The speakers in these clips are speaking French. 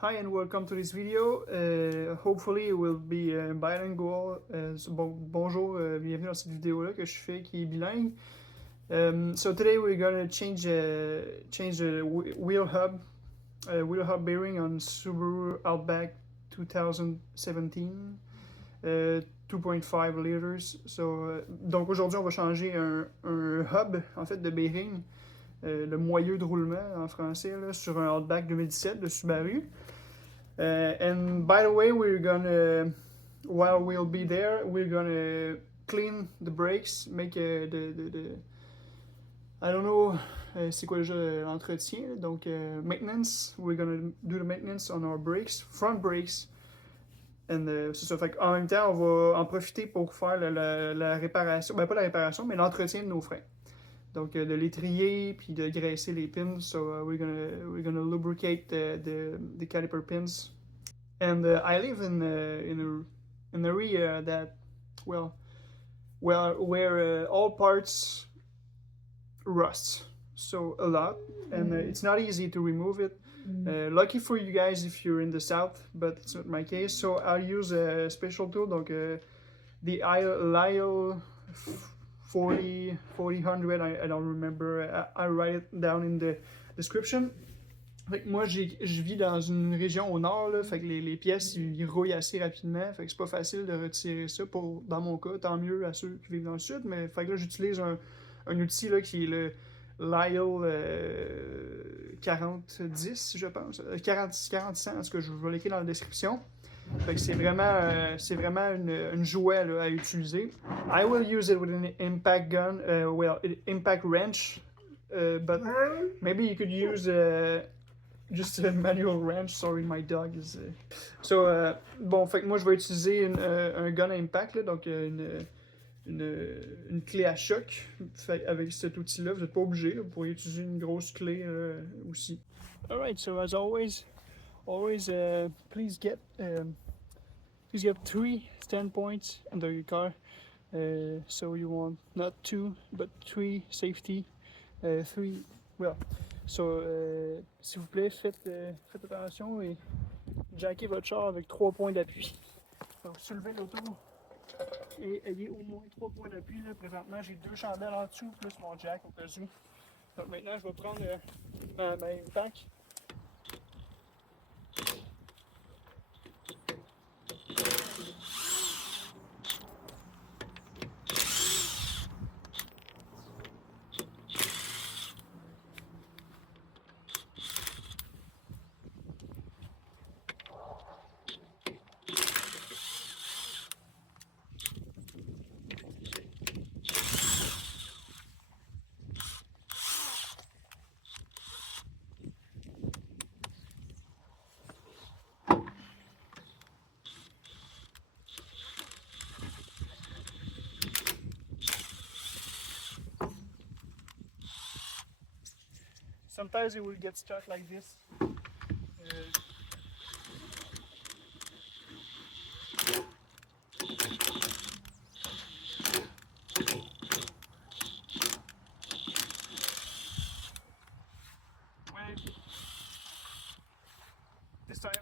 Hi and welcome to this video. Hopefully it will be bilingual. Bonjour, bienvenue dans cette vidéo-là que je fais qui est bilingue. So today we're gonna change the wheel hub bearing on Subaru Outback 2017, 2.5 liters. Donc aujourd'hui on va changer un hub en fait de bearing. Le moyeu de roulement en français là, sur un Outback 2017 de Subaru. And by the way, while we'll be there, we're gonna clean the brakes, make I don't know, c'est quoi déjà l'entretien, donc maintenance. We're gonna do the maintenance on our brakes, front brakes. And c'est ça, fait en même temps, on va en profiter pour faire la réparation, ben pas la réparation, mais l'entretien de nos freins. Donc de les trier puis de graisser les pins. So we're gonna lubricate the caliper pins. And I live in an area that where all parts rust, so a lot, and it's not easy to remove it. Lucky for you guys if you're in the south, but it's not my case. So I'll use a special tool, donc the Lyle 4000, I don't remember. I'll write it down in the description. Fait que moi, je vis dans une région au nord, là, fait que les pièces ils rouillent assez rapidement, fait que c'est pas facile de retirer ça. Dans mon cas, tant mieux à ceux qui vivent dans le sud, mais fait que là, j'utilise un outil là, qui est le Lyle 4010, je pense. 40-100, en tout cas, je vais l'écrire dans la description. Fait que c'est vraiment une jouet là, à utiliser. I will use it with an impact gun, impact wrench, but maybe you could use just a manual wrench. Sorry, my dog is. Bon, fait que moi je vais utiliser un gun impact, là, donc une clé à choc. Fait avec cet outil-là, vous n'êtes pas obligé, là, vous pourriez utiliser une grosse clé aussi. Alright, so as always, please get 3 standpoints under your car. So you want not 2 but 3 safety. 3, well. So, s'il vous plaît, faites attention et jackez votre char avec 3 points d'appui. Donc, soulevez l'auto et ayez au moins 3 points d'appui. Présentement, j'ai 2 chandelles en dessous, plus mon jack au cas où. Donc, maintenant, je vais prendre ma impact. Sometimes it will get stuck like this. This time,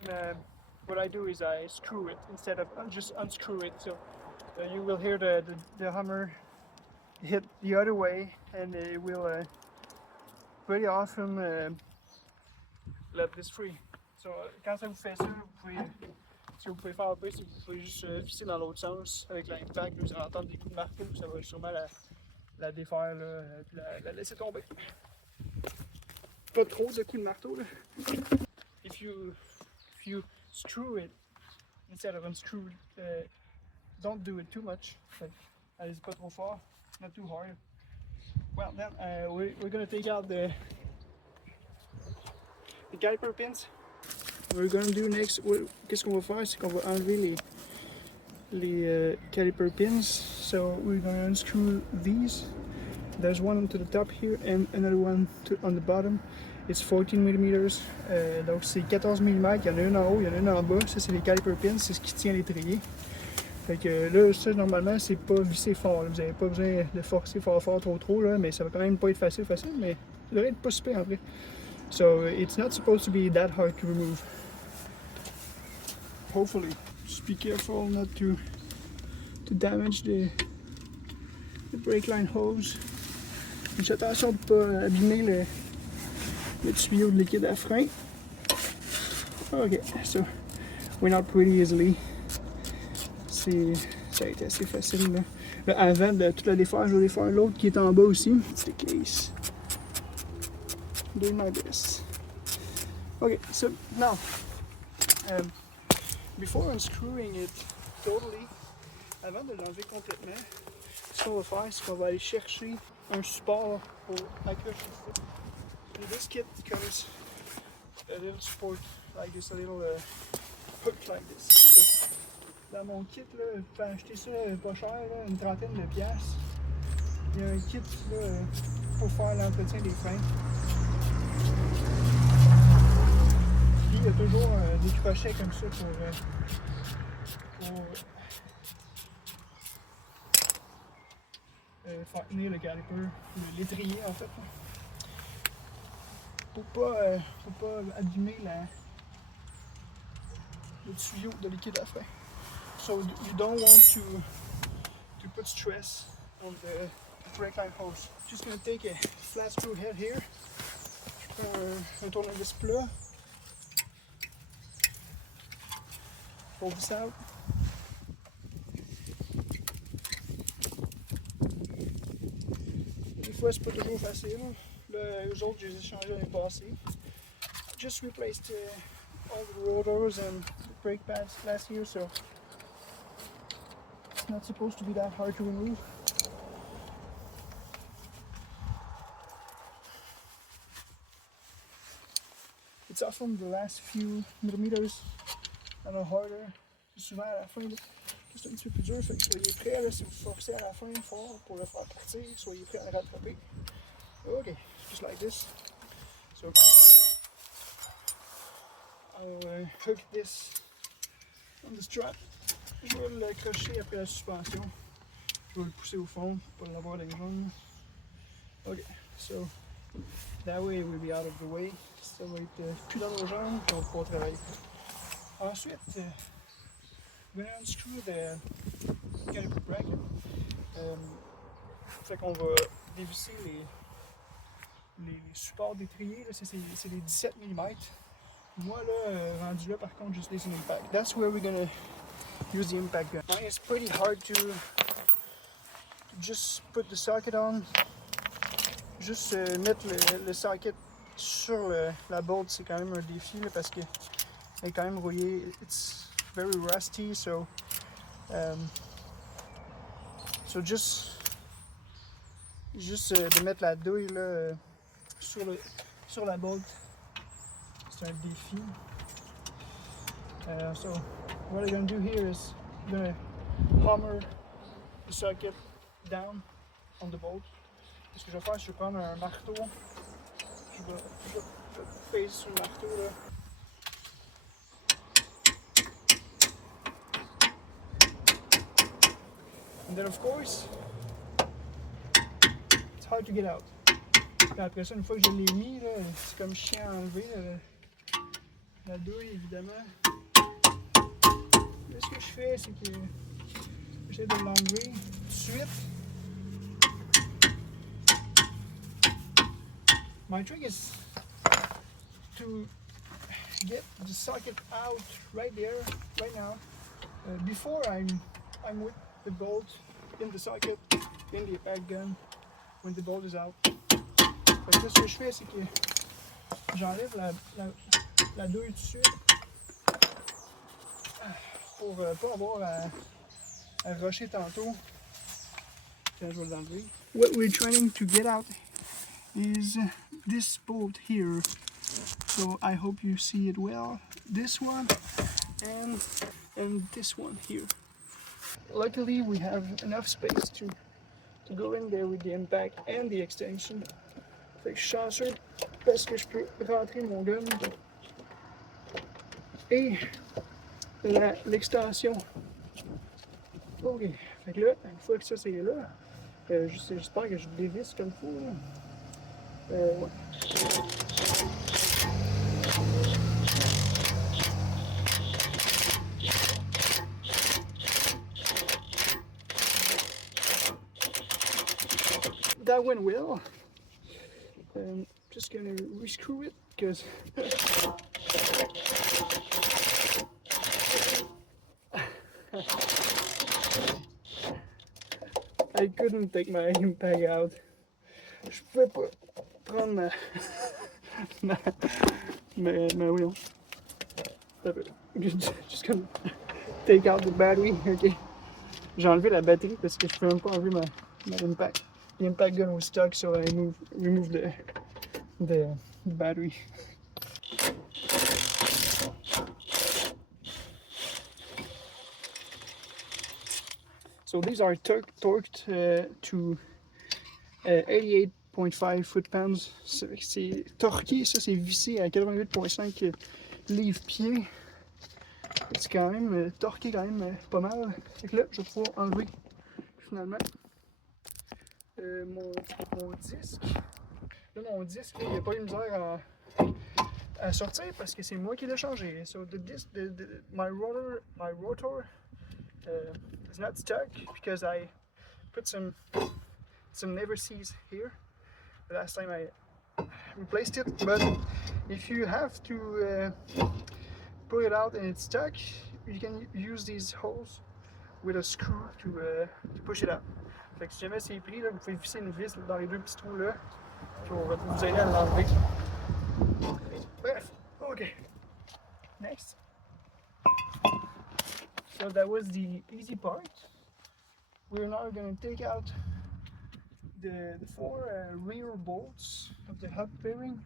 what I do is I screw it instead of just unscrew it. So you will hear the hammer hit the other way, and it will very often let this free. So quand ça vous fait ça, ce que vous pouvez faire après, c'est que vous pouvez juste visser dans l'autre sens avec l'impact. Vous allez entendre des coups de marteau, ça va sûrement la défaire là, puis la laisser tomber. Pas trop de coups de marteau là. If you screw it instead of unscrew, don't do it too much. Allez-y pas trop fort, not too hard. Well, then we're gonna take out the caliper pins. We're gonna do next. Qu'est-ce qu'on va faire, c'est qu'on va enlever les caliper pins. So we're gonna unscrew these. There's one to the top here and another one on the bottom. It's 14 mm. Donc c'est 14 mm. Il y en a une en haut, il y en a une en bas. Ça c'est les caliper pins, c'est ce qui tient l'étrier. Fait que là, ça normalement c'est pas vissé fort. Là. Vous n'avez pas besoin de forcer fort trop là, mais ça va quand même pas être facile, mais ça devrait être pas super en vrai. So it's not supposed to be that hard to remove. hopefully. Just be careful not to damage the brake line hose. Faites attention de ne pas abîmer le tuyau de liquide à frein. Ok, so went out pretty easily. Ça a été assez facile là. Là, avant de tout la défaire, je vais défaire l'autre qui est en bas aussi. It's the case. Doing my best. Okay, so now, before unscrewing it totally, avant de l'enlever complètement, ce qu'on va faire, c'est qu'on va aller chercher un support pour accrocher ça. And this kit comes a little support like this, a little hook like this. So, dans mon kit, là, vous pouvez acheter ça pas cher, là, une trentaine de piastres. Il y a un kit là, pour faire l'entretien des freins. Puis il y a toujours des crochets comme ça pour faire tenir le caliper, l'étrier en fait. Pour pas abîmer le tuyau de liquide à frein. So you don't want to put stress on the brake line hose. Just gonna take a flat screw head here. Je prends un tournevis plat. Pull this out. Des fois c'est pas toujours facile. Là, eux autres, je les ai changés l'année passée. Just replaced all the rotors and the brake pads last year, so it's not supposed to be that hard to remove. It's often the last few millimeters that are harder. Souvent à la fin, c'est un petit peu plus dur, fait que soyez prêts là, si vous forcez à la fin fort pour le faire partir, soyez prêts à le rattraper. Okay, just like this. So I'll hook this on the strap. Je vais l'accrocher après la suspension. Je vais le pousser au fond pour l'avoir dans les jambes. Ok, so that way it will be out of the way. Ça va être plus dans nos jambes et on va pouvoir travailler. Ensuite, we're going to unscrew the caliper bracket. Fait qu'on va dévisser les supports d'étrier, c'est les 17 mm. Moi là, rendu là par contre, juste les impact. That's where we're gonna use the impact gun. It's pretty hard to just put the socket on. Juste mettre le socket sur la bolt, c'est quand même un défi là, parce que elle est quand même rouillée. It's very rusty, so just de mettre la douille là, sur la bolt, c'est un défi. So what I'm going to do here is I'm going to hammer the socket down on the bolt. Ce que je vais faire, je vais prendre un marteau. Je vais peser sur le marteau là. And then of course, it's hard to get out. Puis après ça, une fois que je l'ai mis, c'est comme chiant à enlever la douille, évidemment. Là, ce que je fais, c'est que j'essaie de l'enlever tout de suite. My trick is to get the socket out right there, right now, before I'm with the bolt in the socket, in the impact gun, when the bolt is out. Fait que là, ce que je fais, c'est que j'enlève la douille tout de suite pour pas avoir à rusher tantôt. Tiens, je vais l'enlever. What we're trying to get out is this bolt here. So I hope you see it well. This one and this one here. Luckily, we have enough space to go in there with the impact and the extension. Fait que je suis chanceux parce que je peux rentrer mon gun et l'extension. Ok, fait que là, une fois que ça c'est là, j'espère que je dévisse comme il faut. Ouais. that went well. Just gonna rescrew it because I couldn't take my impact out. Je pouvais pas prendre my wheel. Just gonna take out the battery. Okay. J'ai enlevé la batterie parce que je peux même pas enlever my impact. The impact gun was stuck, so I removed the battery. So these are torqued to 88.5 foot-pounds. C'est torqué, ça c'est vissé à 88.5 livres-pieds. C'est quand même torqué quand même pas mal. Fait que là, je vais pouvoir enlever finalement mon disque. Là, mon disque, il n'y a pas eu misère à sortir parce que c'est moi qui l'ai changé. So the disc, my rotor is not stuck because I put some never sees here. The last time I replaced it, but if you have to pull it out and it's stuck, you can use these holes with a screw to push it out. Fait que si jamais c'est pris, là, vous pouvez visser une vis dans les deux petits trous là, puis on va vous aider à l'enlever. Bref, ok. Next. So that was the easy part. We're now going to take out the four rear bolts of the hub bearing,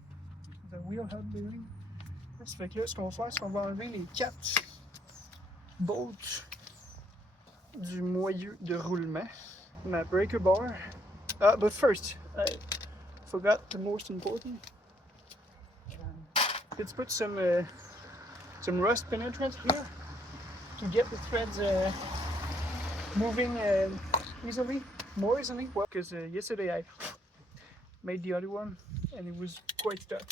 the wheel hub bearing. Ça fait que là, ce qu'on va faire, c'est qu'on va enlever les 4 bolts du moyeu de roulement. My breaker bar. But first, I forgot the most important. Let's put some rust penetrant here to get the threads moving more easily. Because yesterday I made the other one and it was quite stuck.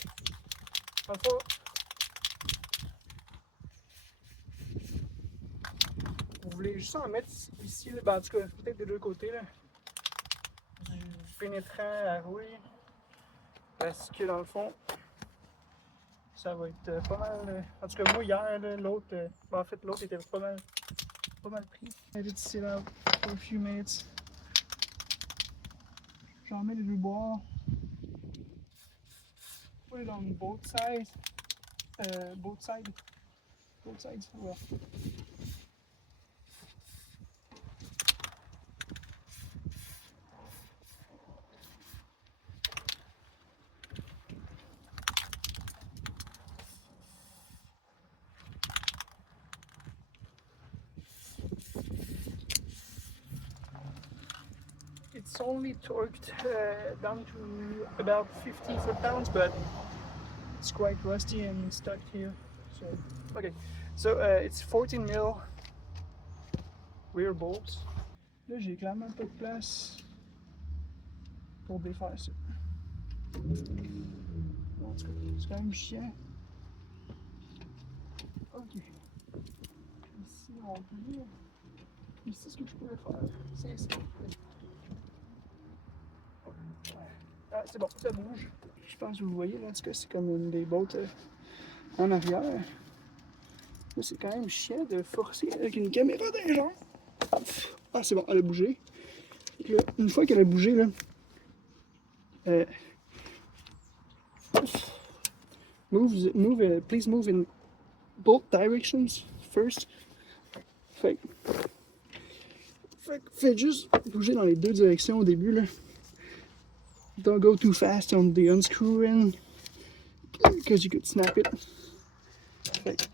Vous voulez juste en mettre ici, là, en tout cas peut-être des deux côtés, là, du pénétrant à rouille, parce que dans le fond, ça va être pas mal. En tout cas, moi hier, l'autre, en fait l'autre était pas mal pris. I did sit out for a few minutes. J'en mets les deux bords. Put it on both sides. Both sides. Well. It's only torqued down to about 50 foot-pounds, but it's quite rusty and stuck here. So okay, so it's 14 mil rear bolts. Là, j'ai clairement un peu de place pour défaire ça. En tout cas, c'est quand même chiant. Ok. Ici, on peut dire. Ici, ce que je pourrais faire, c'est ça. Ah, c'est bon, ça bouge. Je pense que vous voyez, là, en tout cas, c'est comme une des bottes en arrière. Là, c'est quand même chiant de forcer avec une caméra dans les jambes. Ah, c'est bon, elle a bougé. Là, une fois qu'elle a bougé, là, please move in both directions first. Faites juste bouger dans les deux directions au début, là. Don't go too fast on the unscrewing because you could snap it. Fait,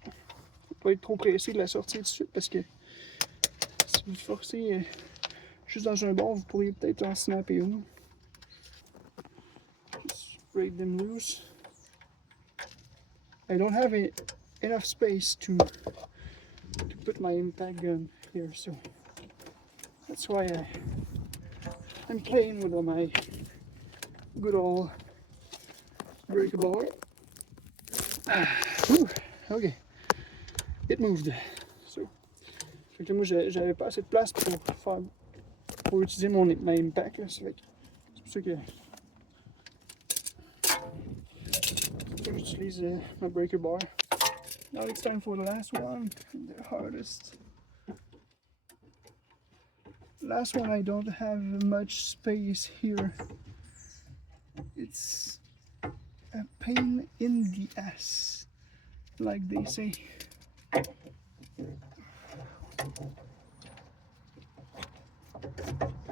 faut pas être trop pressé de la sortir tout de suite parce que si vous forcez juste dans un bord, vous pourriez peut-être en snapper une. Just break them loose. I don't have enough space to put my impact gun here, so that's why I'm playing with my good old breaker bar. Okay, it moved. So, fait que moi j'avais pas assez de place pour utiliser mon impact. Là, c'est pour ça que j'utilise my breaker bar. Now it's time for the last one, the hardest. Last one, I don't have much space here. It's a pain in the ass, like they say.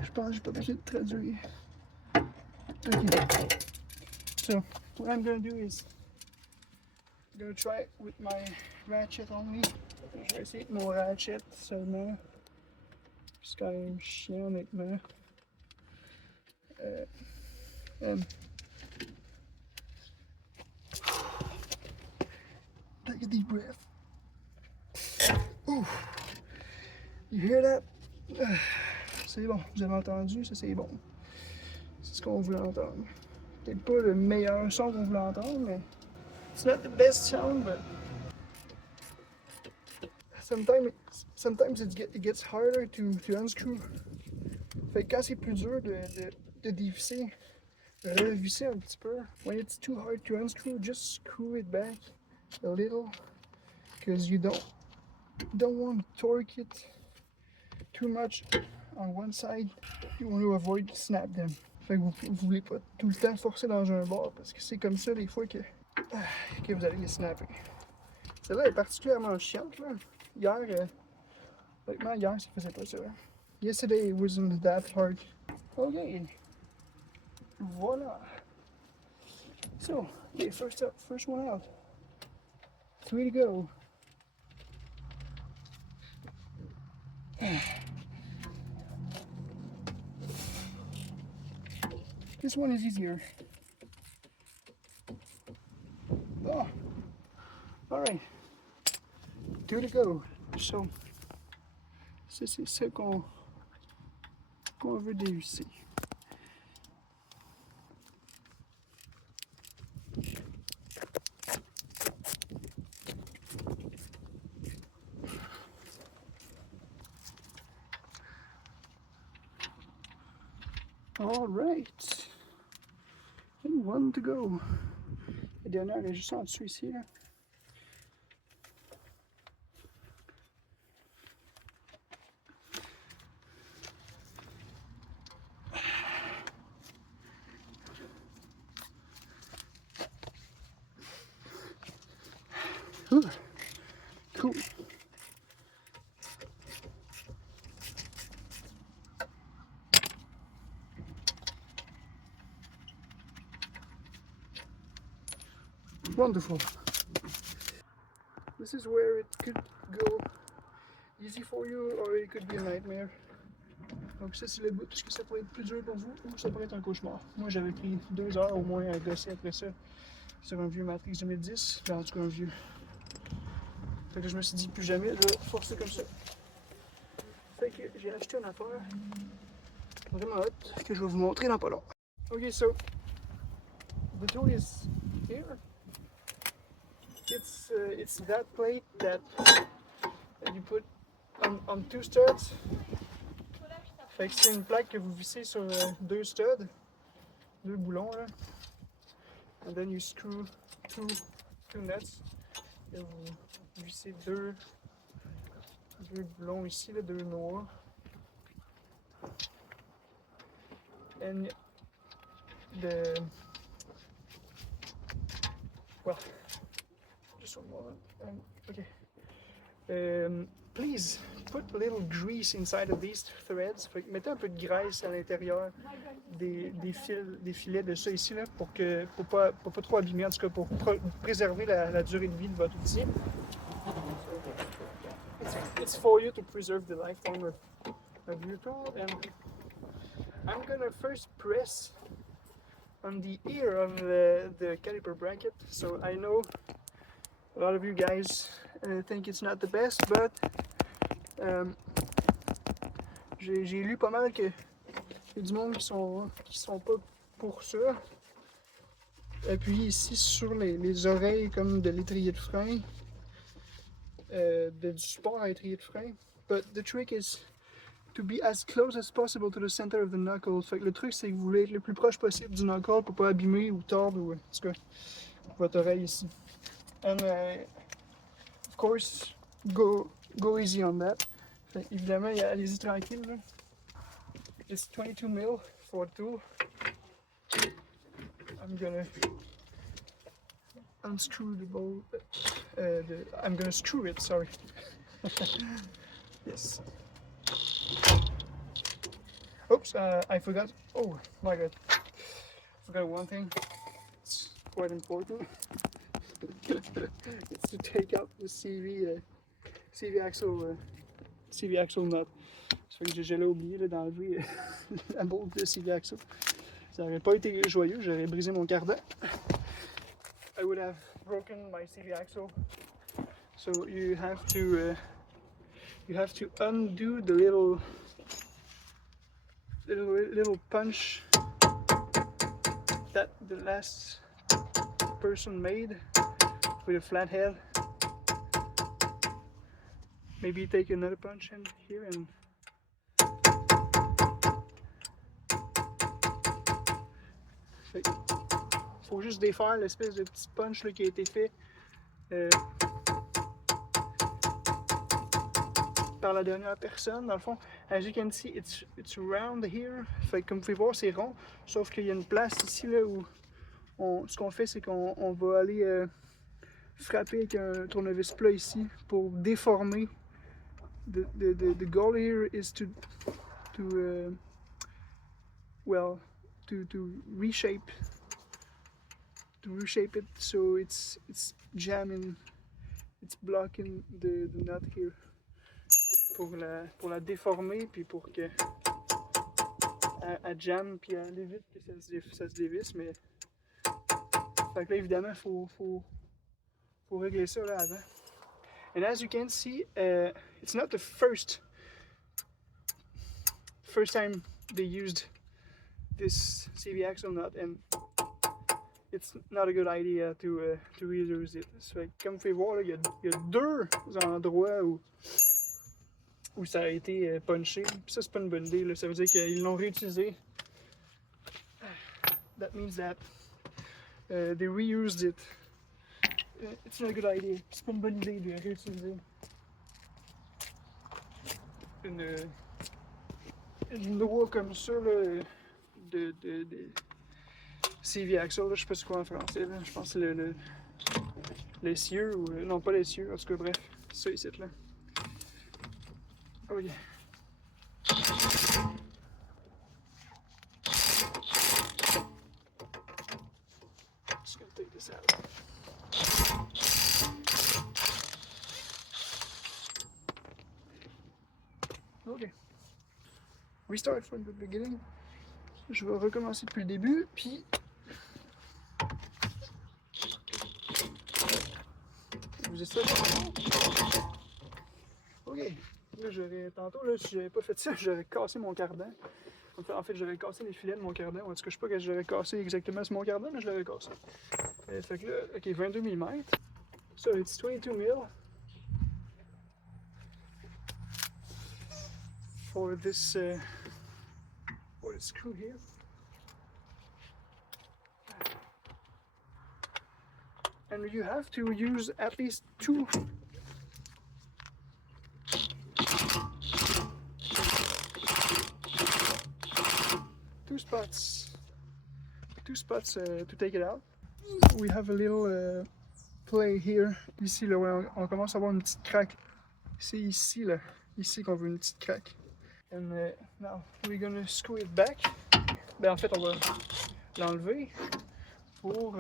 Je pense que j'ai pas besoin de traduire. Okay. So what I'm gonna do is I'm gonna try it with my ratchet only. Je vais essayer mon ratchet seulement. C'est quand même chiant honnêtement. Take a deep breath. Ooh. You hear that? C'est bon, vous avez entendu, ça c'est bon. C'est ce qu'on voulait entendre. Peut-être pas le meilleur son qu'on voulait entendre, mais it's not the best sound, but sometimes it gets harder to unscrew. Fait que quand c'est plus dur de dévisser, de revisser un petit peu, when it's too hard to unscrew, just screw it back a little, because you don't want to torque it too much on one side. You want to avoid snap them. Fait que vous voulez pas tout le temps forcer dans un bord parce que c'est comme ça des fois que vous allez les snapper. Celle-là est particulièrement chiante là. Hier, honnêtement hier ça faisait pas ça. Yesterday it wasn't that hard. Okay. Voila. So, okay, first one out. 3 to go. This one is easier. Oh, all right. 2 to go. So, ça c'est ce qu'on veut dévisser. All right. And 1 to go. La dernière elle est juste en dessous ici là. Ooh, cool. Wonderful. This is where it could go easy for you or it could be a nightmare. Donc ça c'est le bout, parce que ça pourrait être plus dur pour vous ou ça pourrait être un cauchemar. Moi j'avais pris 2 heures au moins à gosser après ça sur un vieux Matrix 2010, ben, en tout cas un vieux. Fait que je me suis dit plus jamais de forcer comme ça. Fait que j'ai acheté une affaire vraiment hot que je vais vous montrer dans pas long. Ok, so the tool is here. It's that plate that you put on 2 studs. Fait que c'est une plaque que vous vissez sur 2 studs, 2 boulons là. And then you screw two nuts. Et vous vissez deux boulons ici, là, 2 noirs. And well, just one more. Okay. Please put a little grease inside of these threads. Fait que mettez un peu de graisse à l'intérieur des filets de ça ici là, pour pas trop abîmer, en tout cas pour préserver la durée de vie de votre outil. It's for you to preserve the lifetime of your tool. And I'm gonna first press on the ear of the caliper bracket. So I know a lot of you guys think it's not the best, but j'ai lu pas mal que y a du monde qui sont pas pour ça. Appuyez ici sur les oreilles comme de l'étrier de frein, du support à l'étrier de frein. But the trick is to be as close as possible to the center of the knuckle. Fait que le truc, c'est que vous voulez être le plus proche possible du knuckle pour pas abîmer ou tordre ou en tout cas votre oreille ici. And of course, go easy on that. Fait, évidemment, allez-y tranquille. Là. It's 22 mil for the tool. I'm gonna unscrew the bolt. I'm gonna screw it. Sorry. Yes. Oops, I forgot. Oh my god. I forgot one thing. It's quite important. It's to take out the CV axle nut. Ça fait que j'allais oublier d'enlever la bolt de CV axle. Ça n'aurait pas été joyeux, j'aurais brisé mon cardan. I would have broken my CV axle. So you have to undo the little punch that the last person made with a flat head. Maybe take another punch in here and faut juste défaire l'espèce de petit punch là, qui a été fait par la dernière personne. Dans le fond, as you can see, it's round here. Fait que, comme vous pouvez voir, c'est rond. Sauf qu'il y a une place ici là où ce qu'on fait, c'est qu'on va aller frapper avec un tournevis plat ici pour déformer. The goal here is to reshape it so it's jamming, it's blocking the nut here pour la déformer puis pour que elle jamme puis elle évite que ça se dévisse. Mais fait que là évidemment faut régler ça là avant. And as you can see, it's not the first time they used this CV axle nut, and it's not a good idea to reuse it. So, comme vous pouvez voir, il y a deux endroits où ça a été punché. Ça, c'est pas une bonne idée. Là. Ça veut dire qu'ils l'ont réutilisé. That means that they reused it. It's not a good idea. C'est pas une bonne idée de réutiliser une roue comme ça là, de CV axle. Là, je sais pas c'est quoi en français. Là. Je pense que c'est l'essieu ou non pas l'essieu. En tout cas bref, ça ici là. Oh yeah. Just gonna take this out. Ok. Restart from the beginning. Je vais recommencer depuis le début, puis vous êtes ok. Là, tantôt, là, si j'avais pas fait ça, j'aurais cassé mon cardan. En fait, j'aurais cassé les filets de mon cardan. En tout cas, je sais pas que j'aurais cassé exactement sur mon cardan, mais je l'aurais cassé. Fait que là, ok, 22 mm. So it's 22 mil. For this screw here. And you have to use at least two spots to take it out. We have a little play here. Ici là, ouais, on commence à avoir une petite craque. C'est ici là, ici qu'on veut une petite craque. And now we're gonna screw it back. Ben en fait on va l'enlever pour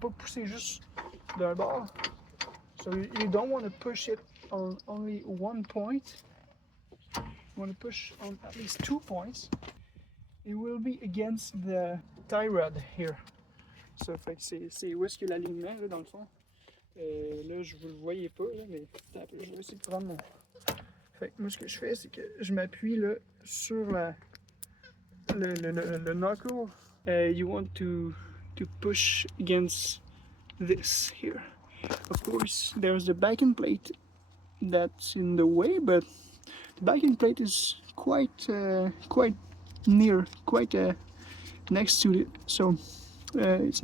pas pousser juste d'un bord. So you don't want to push it on only one point. You want to push on at least 2 points. It will be against the tie rod here. So fait que c'est où est-ce que l'alignement là dans le fond. Là je vous le voyais pas là, mais je vais essayer de prendre mon. Fait que moi ce que je fais c'est que je m'appuie là sur le knuckle. You want to push against this here. Of course there's the backing plate that's in the way, but the backing plate is quite near, next to it, so it's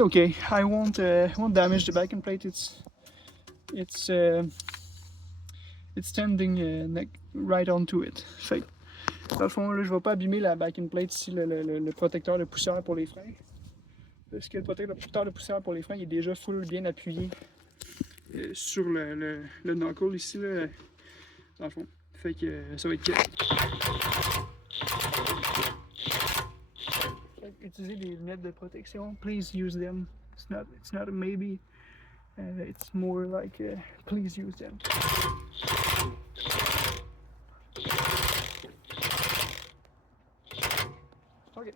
okay. I won't damage the backing plate. It's tending right onto it. Fait dans le fond, là, je vais pas abîmer la backing plate ici, le protecteur de poussière pour les freins. Parce que le protecteur de poussière pour les freins il est déjà full bien appuyé sur le knuckle ici, là, dans le fond. Fait que ça va être utiliser des lunettes de protection. Please use them. It's not a maybe. It's more like please use them. Ok.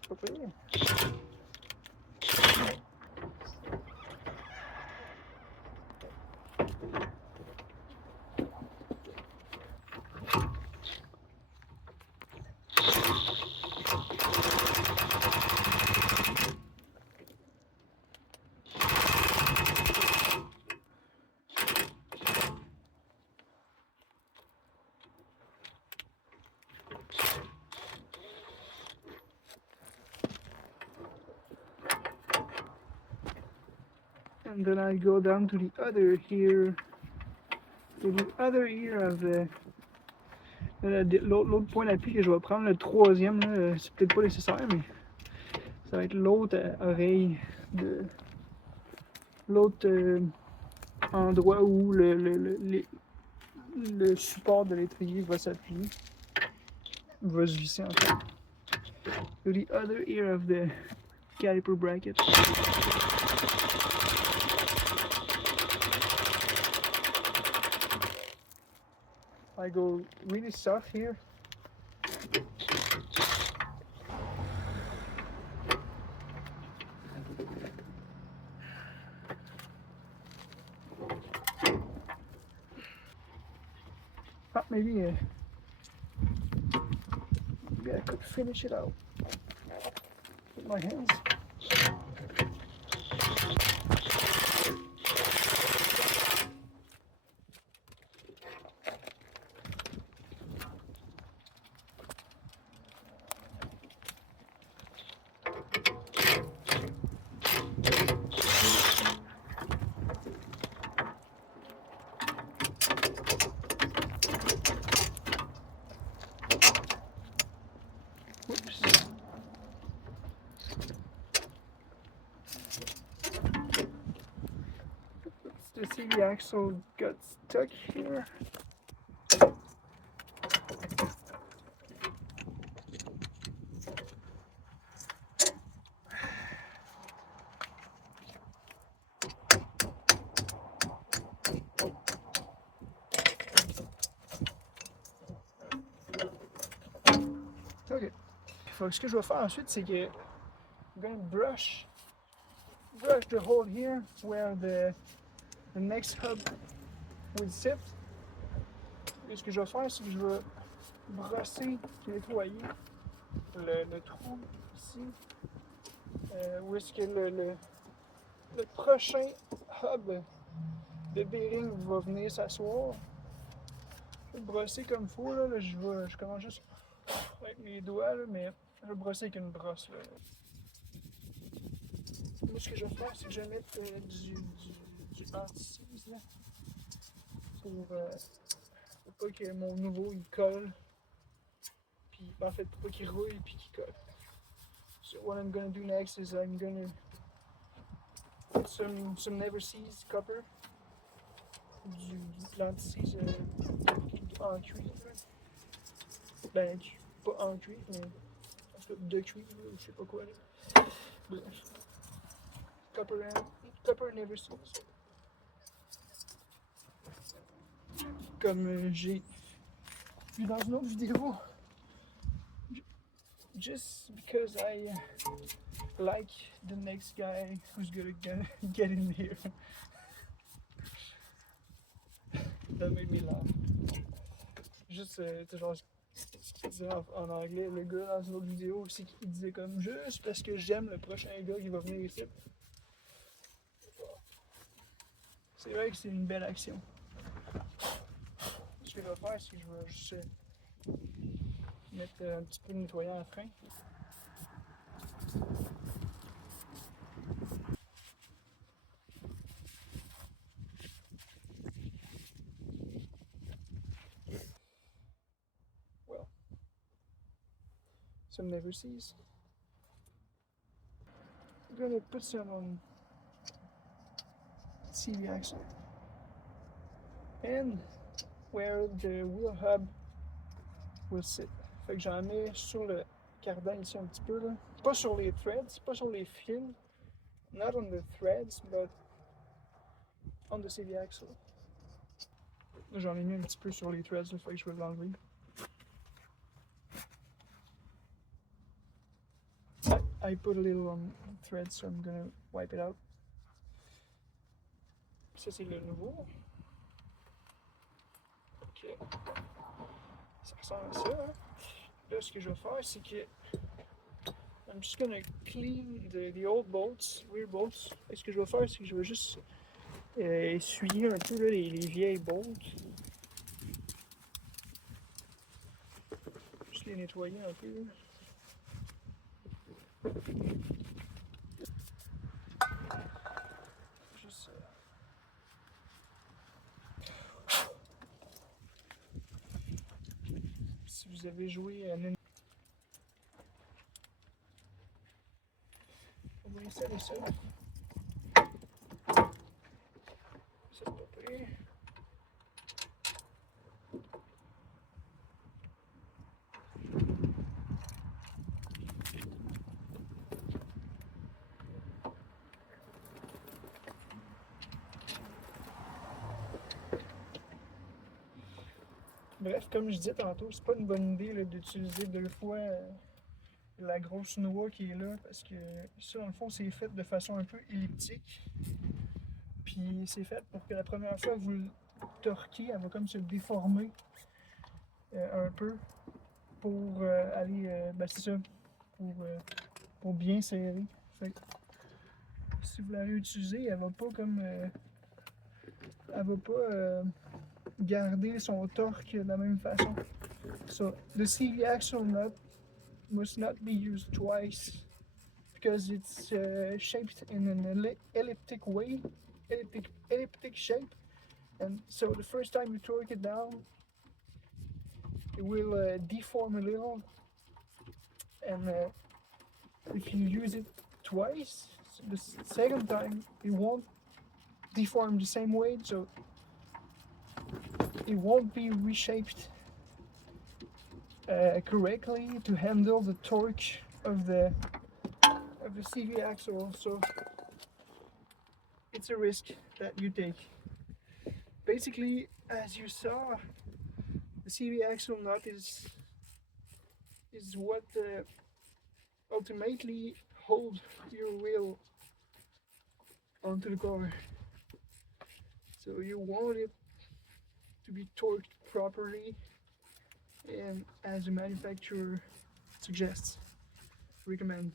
C'est pas pire. And then I go down to the other ear, of the l'autre point d'appui que je vais prendre, le troisième, c'est peut-être pas nécessaire, mais ça va être l'autre oreille de l'autre endroit où le support de l'étrier va s'appuyer, va se visser en fait. To the other ear of the caliper bracket. I go really soft here. Maybe I could finish it out with my hands. To see the axle got stuck here. Ok. Ce que je vais faire ensuite, c'est que I'm going to brush the hole here where the next hub will sit. Et ce que je vais faire, c'est que je vais brosser, nettoyer le trou ici, où est-ce que le prochain hub de bearing va venir s'asseoir. Je vais brosser comme il faut, là, je commence juste avec mes doigts, là, mais je vais brosser avec une brosse. Là. Moi, ce que je vais faire, c'est que je vais mettre du anti-seize là, pour pas que mon nouveau il colle, puis en fait pour pas qu'il rouille puis qu'il colle. So what I'm gonna do next is I'm gonna put some never seize copper, du anti-seize en cuivre. Ben pas en cuivre, mais en tout cas de cuivre, je sais pas quoi. Là. Copper never seize. Comme j'ai vu dans une autre vidéo, just because I like the next guy who's gonna get in here. That made me laugh. Juste, genre, ce qu'il disait en anglais, le gars dans une autre vidéo, c'est qu'il disait comme juste parce que j'aime le prochain gars qui va venir ici. C'est vrai que c'est une belle action. je vais faire, c'est que je vais juste mettre un petit peu de nettoyant à frein. Well, some never sees. I'm gonna put some on CV axle and where the wheel hub will sit. Fait que j'en mets sur le cardan ici un petit peu là. Pas sur les threads, pas sur les fils. Not on the threads, but on the CV axle. J'en ai mis un petit peu sur les threads, il faut que je vais l'enlever. I put a little on the threads, so I'm gonna wipe it out. Ça c'est le nouveau. Ok. Ça ressemble à ça. Hein? Là, ce que je vais faire, c'est que I'm just gonna clean the old bolts, rear bolts. Et ce que je vais faire, c'est que je vais juste essuyer un peu là, les vieilles bolts. Juste les nettoyer un peu. Juste si vous avez joué à Nintendo, on va installer ça. Ça c'est pas pire. Bref, comme je disais tantôt, c'est pas une bonne idée d'utiliser 2 fois la grosse noix qui est là, parce que ça, dans le fond, c'est fait de façon un peu elliptique. Puis c'est fait pour que la première fois que vous le torquez, elle va comme se déformer un peu pour aller, ben c'est ça, pour bien serrer. Fait que, si vous la réutilisez, elle va pas comme, elle va pas garder son torque de la même façon. So the CV axle nut must not be used twice because it's shaped in an elliptic way, elliptic shape, and so the first time you torque it down, it will deform a little, and if you use it twice, the second time it won't deform the same way, so it won't be reshaped correctly to handle the torque of the CV axle. So it's a risk that you take. Basically, as you saw, the CV axle nut is what ultimately holds your wheel onto the car. So you want it to be torqued properly and as the manufacturer suggests, recommend.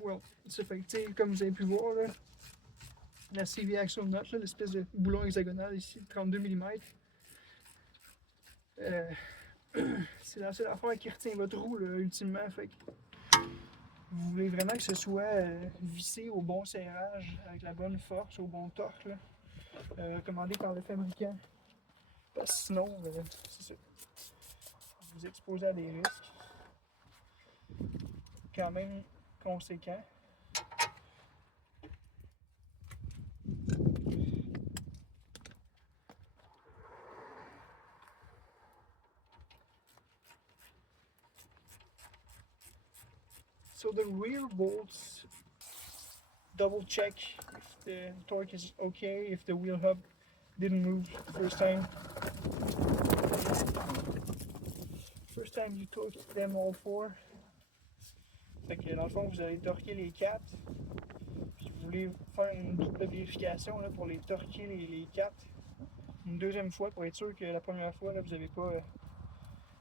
Well, ça fait que, comme vous avez pu voir, là, la CV axle nut, l'espèce de boulon hexagonal ici, de 32 mm, c'est la seule affaire qui retient votre roue, là, ultimement. Fait que vous voulez vraiment que ce soit vissé au bon serrage, avec la bonne force, au bon torque, là, recommandé par le fabricant. Parce que sinon, c'est ça. Vous exposez à des risques quand même conséquents. So the rear bolts, double check if the torque is okay, if the wheel hub didn't move first time. First time you torque them all four. Fait que dans le fond, vous allez torquer les 4. Puis vous voulez faire une double vérification là, pour les torquer les 4. Une deuxième fois pour être sûr que la première fois, là, vous n'avez pas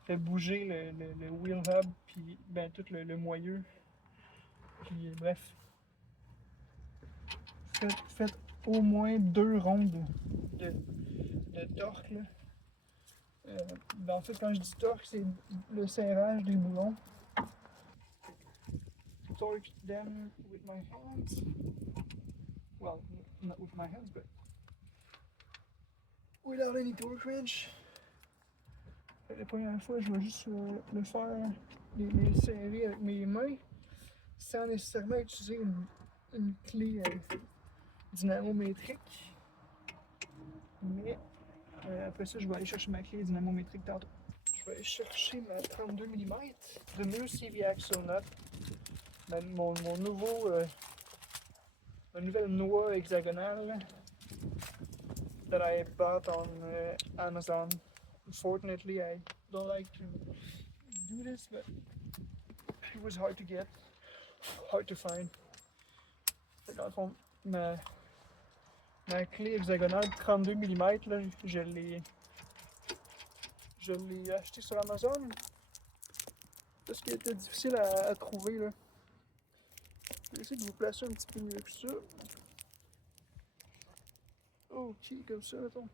fait bouger le wheel hub, puis ben, tout le moyeu. Puis bref, faites au moins 2 rondes de torque là, En fait, quand je dis torque, c'est le serrage des boulons. Torque them with my hands. Well, not with my hands, but without any torque wrench. La première fois, je vais juste le faire, les serrer avec mes mains, sans nécessairement utiliser une clé dynamométrique. Mais après ça, je vais aller chercher ma clé dynamométrique tantôt. Je vais aller chercher ma 32 mm de new CV axle nut. Mon nouveau, ma nouvelle noix hexagonale that I bought on Amazon. Unfortunately, I don't like to do this, but it was hard to get, hard to find. Dans le fond, ma clé hexagonale 32 mm, là, je l'ai acheté sur Amazon parce qu'elle était difficile à trouver. Là. Je vais essayer de vous placer un petit peu mieux que ça. Ok, comme ça, mettons.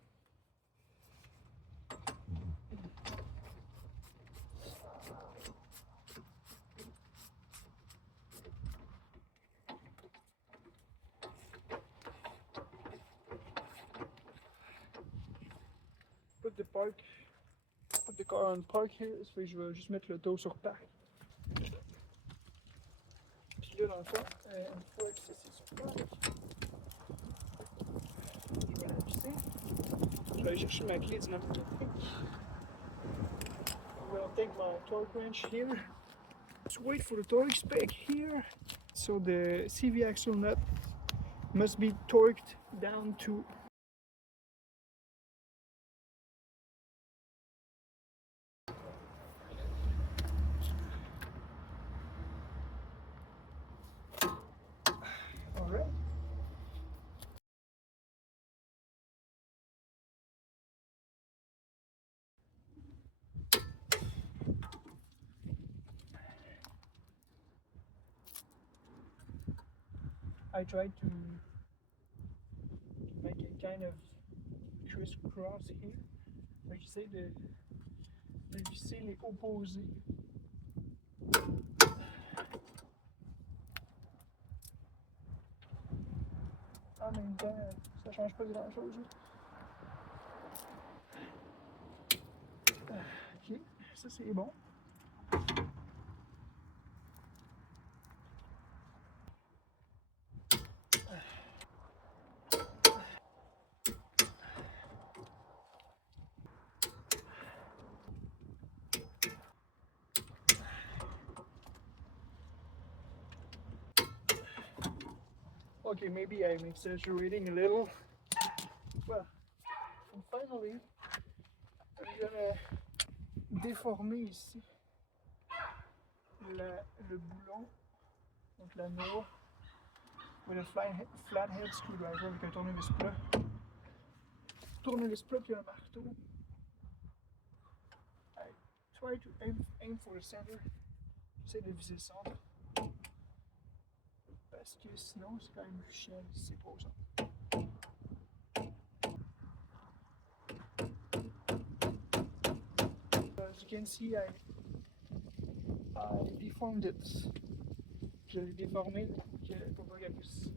Put the car on park here, ça fait que je vais juste mettre le dos sur parc. Puis là, dans le fond, une fois que c'est sur parc, je vais la visser. Je vais aller chercher ma clé dynamométrique. We'll take my torque wrench here. Let's wait for the torque spec here. So the CV axle nut must be torqued down to alright. I tried to make a kind of crisscross here. J'essaie de visser les opposés. En même temps, ça change pas grand chose. Ok, ça c'est bon. Okay, maybe I'm exaggerating a little. Well, and finally, I'm gonna déformer ici le boulon, donc la noix, with a flathead screwdriver avec un tournevis plat. Tournevis plat puis un marteau. I try to aim for the center. J'essaie de viser le centre. Parce que sinon, c'est quand même chiant si c'est pas au centre. As you can see, I deformed it. Je l'ai déformé pour pas qu'elle puisse